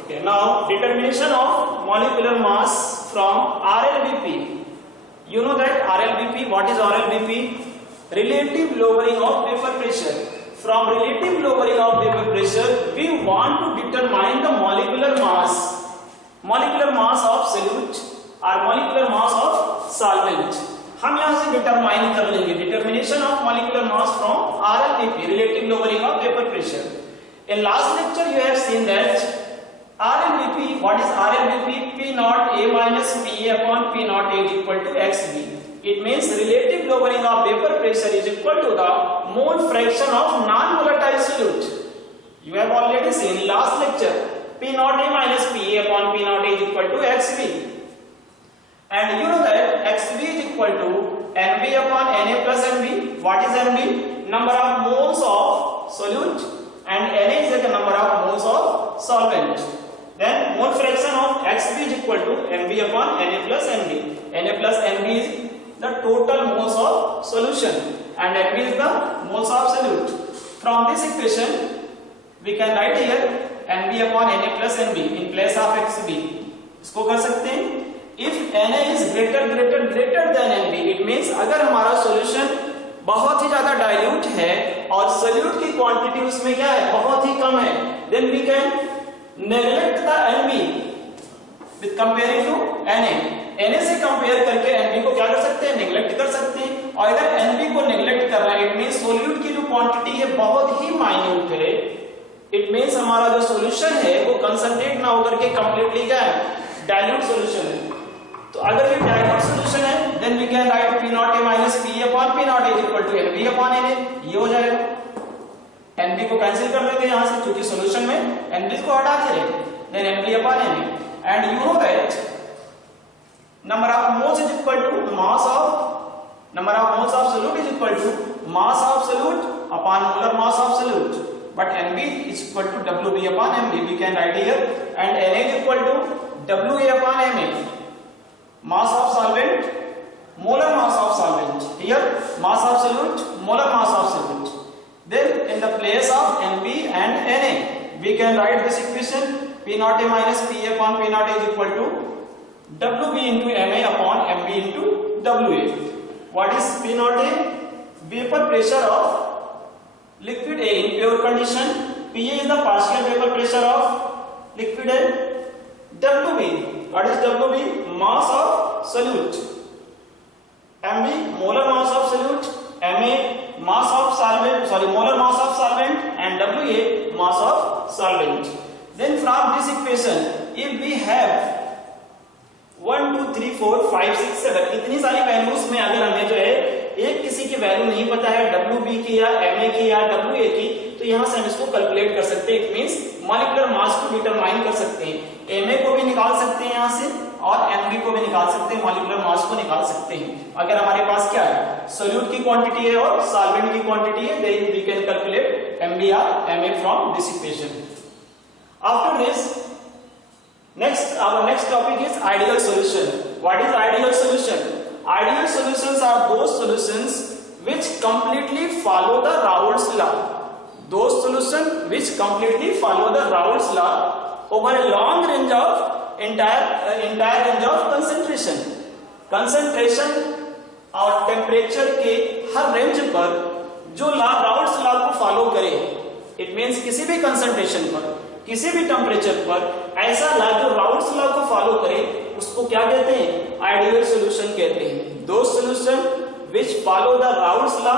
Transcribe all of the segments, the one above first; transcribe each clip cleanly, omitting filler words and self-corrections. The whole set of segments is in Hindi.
Okay, now determination of molecular mass from RLBP. You know that RLBP, what is RLBP? Relative lowering of vapor pressure. From relative lowering of vapor pressure, we want to determine the molecular mass of solute or molecular mass of solvent. हम यहाँ से डिटरमाइन कर लेंगे determination of molecular mass from RLBP, relative lowering of vapor pressure. In last lecture you have seen that RLBP, what is RLBP? P naught A minus PA upon P naught A is equal to XB. It means relative lowering of vapor pressure is equal to the mole fraction of non-volatile solute. You have already seen in last lecture P naught A minus PA upon P naught A is equal to XB. And you know that XB is equal to NB upon Na plus NB. What is NB? Number of moles of solute, and Na is the number of moles of solvent. Then mole fraction of XB is equal to NB upon Na plus NB. Na plus NB is the total moles of solution and NB is the moles of solute. From this equation we can write here NB upon Na plus NB in place of XB. इसको कर सकते हैं. If Na is greater than NB, it means अगर हमारा solution बहुत ही ज्यादा dilute है और solute की quantity उसमें क्या है, बहुत ही कम है, then we can neglect the NB with comparing to Na. Na से compare करके NB को क्या कर सकते हैं, neglect कर सकते हैं. और अगर NB को neglect कर रहा है, it means solute की जो quantity है बहुत ही minute है. It means हमारा जो solution है वो concentrate ना होकर के completely क्या है, dilute solution है. तो अगर ये dilute solution है, then we can write P naught A minus PA upon P naught A is equal to NB upon Na. ये हो जाएगा. NB को कैंसिल कर देंगे यहाँ से, क्योंकि solution में NB को हटा के रखेंगे. Then NB upon Na. And you know that number of moles is equal to mass of solute is equal to mass of solute upon molar mass of solute. But NB is equal to WB upon MB. We can write here, and Na is equal to WA upon MA. Mass of solvent, molar mass of solvent. Here mass of solute, molar mass of solute. Then in the place of NB and Na, we can write this equation P naught A minus PA upon P naught A is equal to WB into MA upon MB into WA. What is P naught A? Vapor pressure of liquid A in pure condition. PA is the partial vapor pressure of liquid A. WB. What is WB? Mass of solute. MB, molar mass of solute. MA, mass of solvent. Molar mass of solvent. And WA, mass of solvent. Then from this equation, if we have 1, 2, 3, 4, 5, 6, 7 इतनी सारी वैल्यूज में अगर हमें जो है एक किसी की वैल्यू नहीं पता है, WB की या MA की या WA की, तो यहाँ से हम इसको कैलकुलेट कर सकते हैं. इट मींस मॉलिक्यूलर मास को डिटरमाइन कर सकते हैं. MA को भी निकाल सकते हैं यहाँ से और MB को भी निकाल सकते हैं, मॉलिक्यूलर मास को निकाल सकते हैं. अगर हमारे पास क्या है, सोल्यूट की क्वांटिटी है और सॉल्वेंट की क्वांटिटी है, then we can calculate MB or MA from this equation. After this, our next topic is ideal solution. What is ideal solution? Ideal solutions are those solutions which completely follow the Raoult's law. Those solutions which completely follow the Raoult's law over a long range of entire range of concentration. Concentration और टेम्परेचर के हर रेंज पर जो राउल्ट्स लॉ को फॉलो करे. इट मींस किसी भी कंसंट्रेशन पर, किसी भी टेम्परेचर पर ऐसा लॉ जो राउल्ट्स लॉ को फॉलो करे, उसको क्या कहते हैं, आइडियल सॉल्यूशन कहते हैं. दो solution which follow the Raoult's law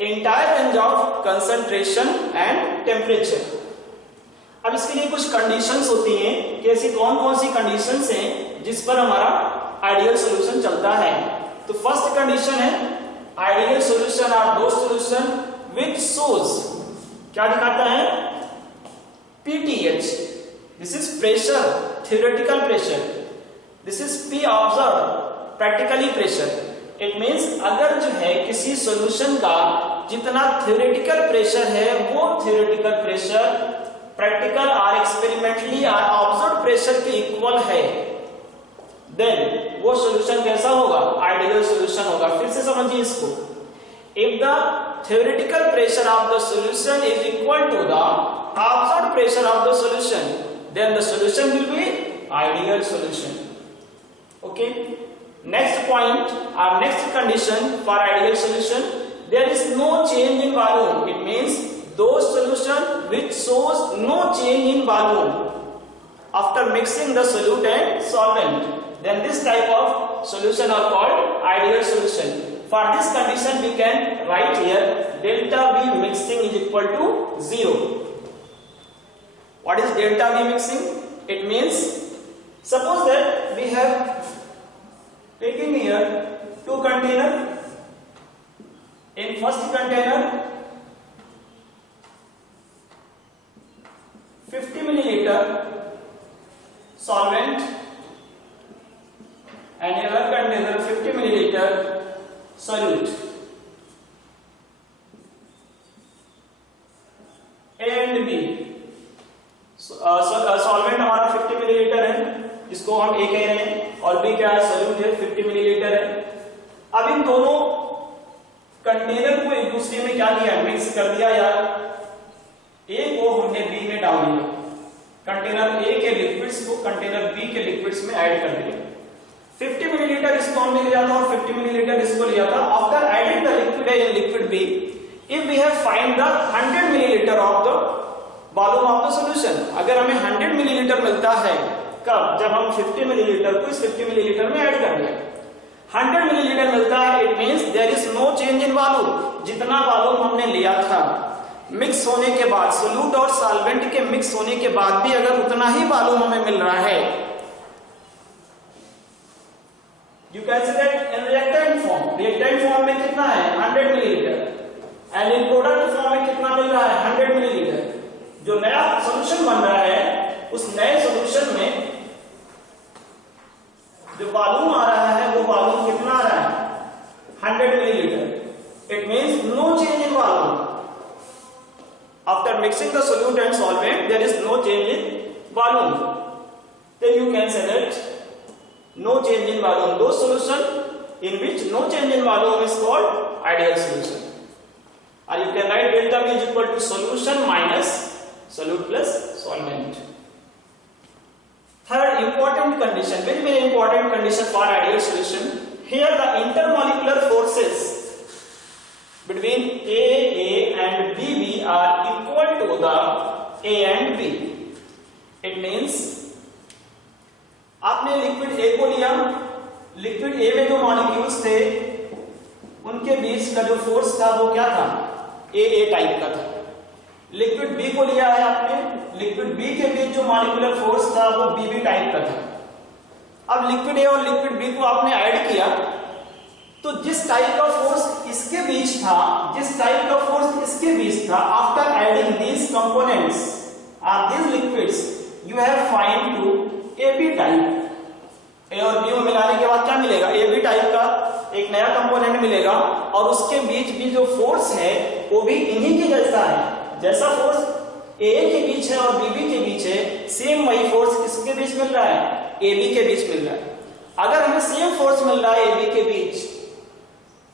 entire range of concentration and temperature. अब इसके लिए कुछ कंडीशंस होती हैं कि ऐसी कौन-कौन सी कंडीशंस हैं जिस पर हमारा आइडियल सॉल्यूशन चलता है. तो फर्स्ट कंडीशन है आइडियल सॉल्यूशन आर दो सॉल्यूशन व्हिच शोज, क्या दिखाता है, PTH. This is pressure, theoretical pressure. This is P observed, practically pressure. It means अगर जो है किसी सॉल्यूशन का जितना theoretical pressure है वो theoretical pressure practical और experimentally और observed pressure के equal है, then वो solution कैसा होगा, ideal solution होगा. फिर से समझिए इसको. If the theoretical pressure of the solution is equal to the pressure of the solution, then the solution will be ideal solution. Okay. Next point or next condition for ideal solution, there is no change in volume. It means those solution which shows no change in volume after mixing the solute and solvent, then this type of solution are called ideal solution. For this condition we can write here delta V mixing is equal to 0. What is delta V mixing? It means, suppose that we have taken here two container. In first container 50 milliliter solvent and in another container 50 milliliter solute. A and B. Solvent हमारा 50 मिलीलीटर है, इसको हम A कह रहे हैं, और B क्या है, सोल्यूट है, 50 मिलीलीटर है. अब इन दोनों कंटेनर को एक दूसरे में क्या किया, मिक्स कर दिया यार. A को हमने B में डाल दिया, कंटेनर A के लिक्विड्स को कंटेनर B के लिक्विड्स में ऐड कर दिया. 50 मिलीलीटर इसको हमने लिया था और 50 मिलीलीटर इसको लिया था. After adding the liquid A in liquid B, if we have find the 100 milliliter of the volume of the solution, अगर हमें 100 मिलीलीटर मिलता है, कब, जब हम 50 मिलीलीटर को इस 50 मिलीलीटर में ऐड कर दिया. 100 मिलीलीटर मिलता है, it means there is no change in volume. जितना वॉल्यूम हमने लिया था मिक्स होने के बाद, सोल्यूट और सॉल्वेंट के मिक्स होने के बाद भी अगर उतना ही वॉल्यूम हमें मिल रहा है, you can say that in reactant form. Reactant form में कितना है, 100 millilitre, and in product form में कितना मिल रहा है, 100 मिलीलीटर. जो नया सॉल्यूशन बन रहा है, उस नए सॉल्यूशन में जो वॉल्यूम आ रहा है वो वॉल्यूम कितना आ रहा है, 100 millilitre. It means no change in volume. After mixing the solute and solvent there is no change in volume. Then you can say that no change in volume, the solution in which no change in volume is called ideal solution. Or you can write delta V is equal to solution minus solute plus solvent. Third important condition, very very important condition for ideal solution. Here the intermolecular forces between A and B are equal to the A and B. It means आपने लिक्विड A को लिया, लिक्विड A में जो मॉलिक्यूल्स थे उनके बीच का जो फोर्स था वो क्या था, A टाइप का था. लिक्विड B को लिया है आपने, लिक्विड B के बीच जो मॉलिक्यूलर फोर्स था वो BB टाइप का था. अब लिक्विड A और लिक्विड B को आपने ऐड किया, तो जिस टाइप का फोर्स इसके बीच था, जिस टाइप का फोर्स इसके बीच था, आफ्टर एडिंग दीज कंपोनेंट्स और these liquids you have find to AB type. A और B में मिलाने के बाद क्या मिलेगा, AB टाइप का एक नया कंपोनेंट मिलेगा, और उसके बीच भी जो फोर्स है वो भी इन्हीं के जैसा है. जैसा फोर्स A के बीच है और BB के बीच है, सेम वही फोर्स किसके बीच मिल रहा है, AB के बीच मिल रहा है. अगर हमें सेम फोर्स मिल रहा है AB के बीच,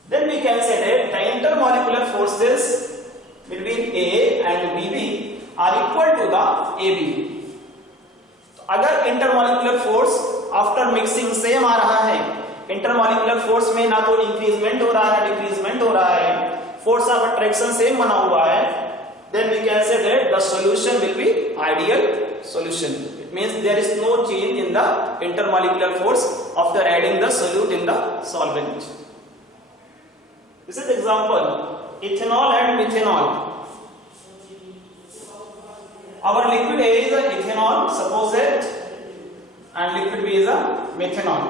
then we can say that the intermolecular forces between A and BB are equal to the AB. अगर intermolecular force after mixing same आ रहा है, इंटरमॉलिक्यूलर फोर्स में ना तो इंक्रीजमेंट हो रहा है, डिक्रीजमेंट हो रहा है, फोर्स ऑफ अट्रैक्शन सेम बना हुआ है, then we can say that the solution will be ideal solution. It means there is no change in the intermolecular force after adding the solute in the solvent. This is example, ethanol and methanol. Our liquid A is a ethanol, suppose it, and liquid B is a methanol.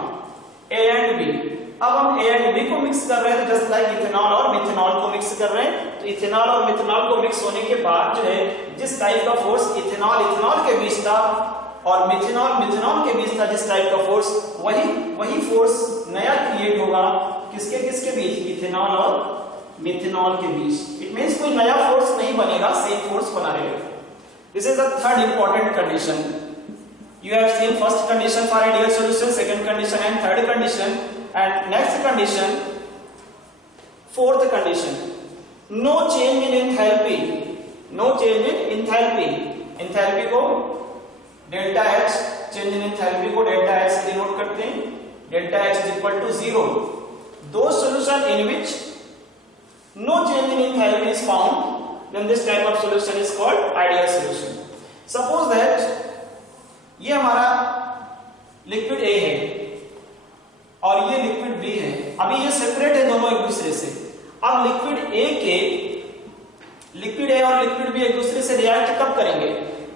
A and B. अब हम A and B को मिक्स कर रहे हैं, जस्ट लाइक इथेनॉल और मिथेनॉल को मिक्स कर रहे हैं. तो इथेनॉल और मिथेनॉल को मिक्स होने के बाद जो है, जिस टाइप का फोर्स इथेनॉल के बीच था और मिथेनॉल के बीच था, जिस टाइप का फोर्स, वही फोर्स नया क्रिएट होगा किसके बीच, इथेनॉल और मिथेनॉल के बीच. इट मींस कोई नया फोर्स नहीं बनेगा, सेम फोर्स बना रहेगा. This is the third important condition. You have seen first condition for ideal solution, second condition and third condition, and next condition, fourth condition, no change in enthalpy. No change in enthalpy. Enthalpy को delta H, change in enthalpy को डेल्टा एच से डिनोट करते हैं। Delta H is equal to 0 the solution in which no change in enthalpy is found, then this type of solution is called ideal solution. Suppose that ये हमारा लिक्विड A है और ये लिक्विड B है। अभी ये सेपरेट है दोनों एक दूसरे से। अब लिक्विड A और लिक्विड B एक दूसरे से रिएक्ट कब करेंगे?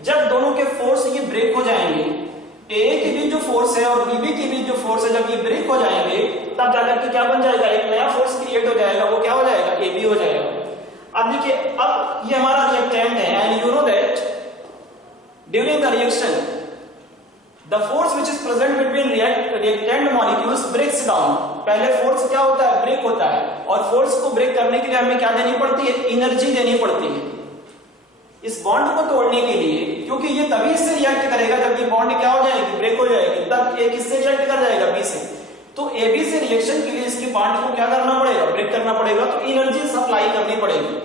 जब दोनों के फोर्स ये ब्रेक हो जाएंगे। A के बीच जो फोर्स है और BB के बीच जो फोर्स है, जब ये ब्रेक हो जाएंगे तब जाकर के क्या बन जाएगा, एक नया फोर्स क्रिएट हो जाएगा। वो क्या हो जाएगा, AB हो जाएगा। अब देखिए, अब ये हमारा रिएक्टेंट है and you know that during the reaction the force which is present between reactant molecules breaks down. पहले फोर्स क्या होता है, ब्रेक होता है, और फोर्स को ब्रेक करने के लिए हमें क्या देनी पड़ती है, एनर्जी देनी पड़ती है इस बॉन्ड को तोड़ने के लिए, क्योंकि ये तभी इससे रिएक्ट करेगा जब ये बॉन्ड क्या हो जाएगी, ब्रेक हो जाएगी, तब ए किससे रिएक्ट कर जाएगा, बी से। तो AB से रिएक्शन के लिए इसके बॉन्ड को क्या करना पड़ेगा, ब्रेक करना पड़ेगा, तो एनर्जी सप्लाई करनी पड़ेगी।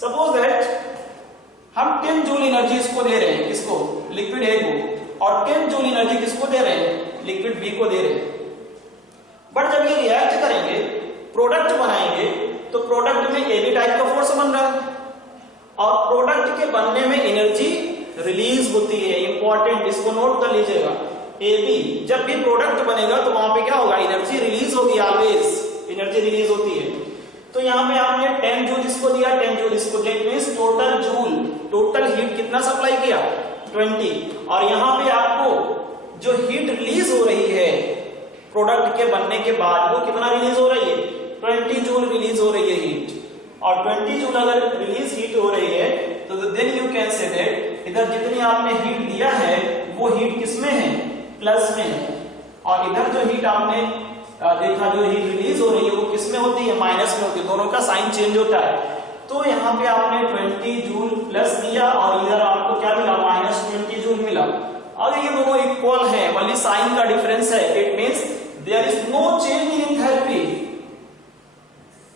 सपोज दैट हम 10 जूल एनर्जी इसको दे रहे हैं, किसको, लिक्विड A को, और 10 जूल एनर्जी किसको दे रहे हैं, लिक्विड B को दे रहे हैं। बट जब ये रिएक्ट करेंगे, प्रोडक्ट बनाएंगे, तो प्रोडक्ट में AB टाइप का फोर्स बन रहा है और प्रोडक्ट के बनने में एनर्जी रिलीज होती है। इंपॉर्टेंट, इसको नोट कर लीजिएगा। AB जब भी प्रोडक्ट बनेगा तो वहां पे क्या होगा, एनर्जी रिलीज होगी, ऑलवेज एनर्जी रिलीज होती है। तो यहाँ पे आपने 10 जूल इसको दिया, 10 जूल इसको दिया, it means total joule, total heat कितना सप्लाई किया, 20। और यहाँ पे आपको जो हीट रिलीज हो रही है प्रोडक्ट के बनने के बाद, वो कितना रिलीज हो रही है, 20 जूल रिलीज हो रही है हीट। और 20 जूल अगर रिलीज हीट हो रही है तो then you can say that इधर जितनी आपने हीट दिया है वो हीट किसमें है, प्लस में है, और इधर जो हीट आपने देखा जो हीट रिलीज हो रही है वो किसमें होती है, माइनस में होती है। दोनों का साइन चेंज होता है। तो यहाँ पे आपने 20 जूल प्लस दिया और इधर आपको क्या मिला, माइनस 20 जूल मिला। अगर ये दोनों इक्वल है, ओनली साइन का डिफरेंस है, it means there is no change in enthalpy.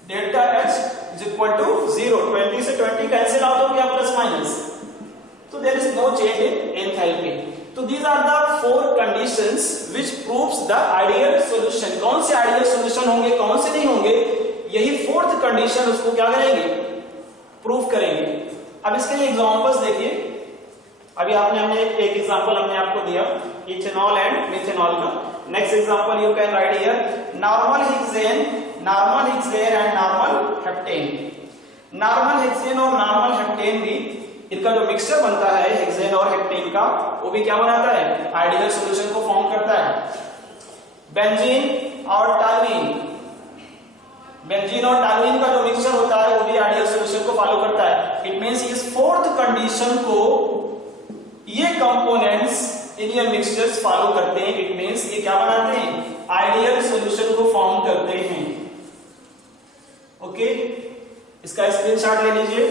Delta H is equal to 0, 20 से 20 कैंसिल आउट हो गया, प्लस माइनस, तो there is no change in enthalpy. तो these are the 4 conditions which proves the ideal solution। कौन से आइडियल सॉल्यूशन होंगे, कौन से नहीं होंगे, यही 4th कंडीशन उसको क्या करेंगे, प्रूव करेंगे। अब इसके लिए एग्जांपल्स देखिए। अभी हमने एक एग्जांपल हमने आपको दिया इथेनॉल एंड मिथेनॉल का। Next example you can write here, normal hexane and normal heptane. Normal hexane और नॉर्मल हेप्टेन भी, इनका जो मिक्सचर बनता है हेक्सेन और हेप्टेन का, वो भी क्या बनाता है, आइडियल सॉल्यूशन को फॉर्म करता है। बेंजीन और टॉल्यूइन, बेंजीन और टॉल्यूइन का जो मिक्सचर होता है वो भी आइडियल सॉल्यूशन को फॉलो करता है। इट मींस इस 4th कंडीशन को ये कंपोनेंट्स इन ये मिक्सचर्स फॉलो करते हैं। इट मींस ये क्या बनाते हैं, आइडियल सॉल्यूशन को फॉर्म करते हैं। ओके, इसका स्क्रीनशॉट ले लीजिए।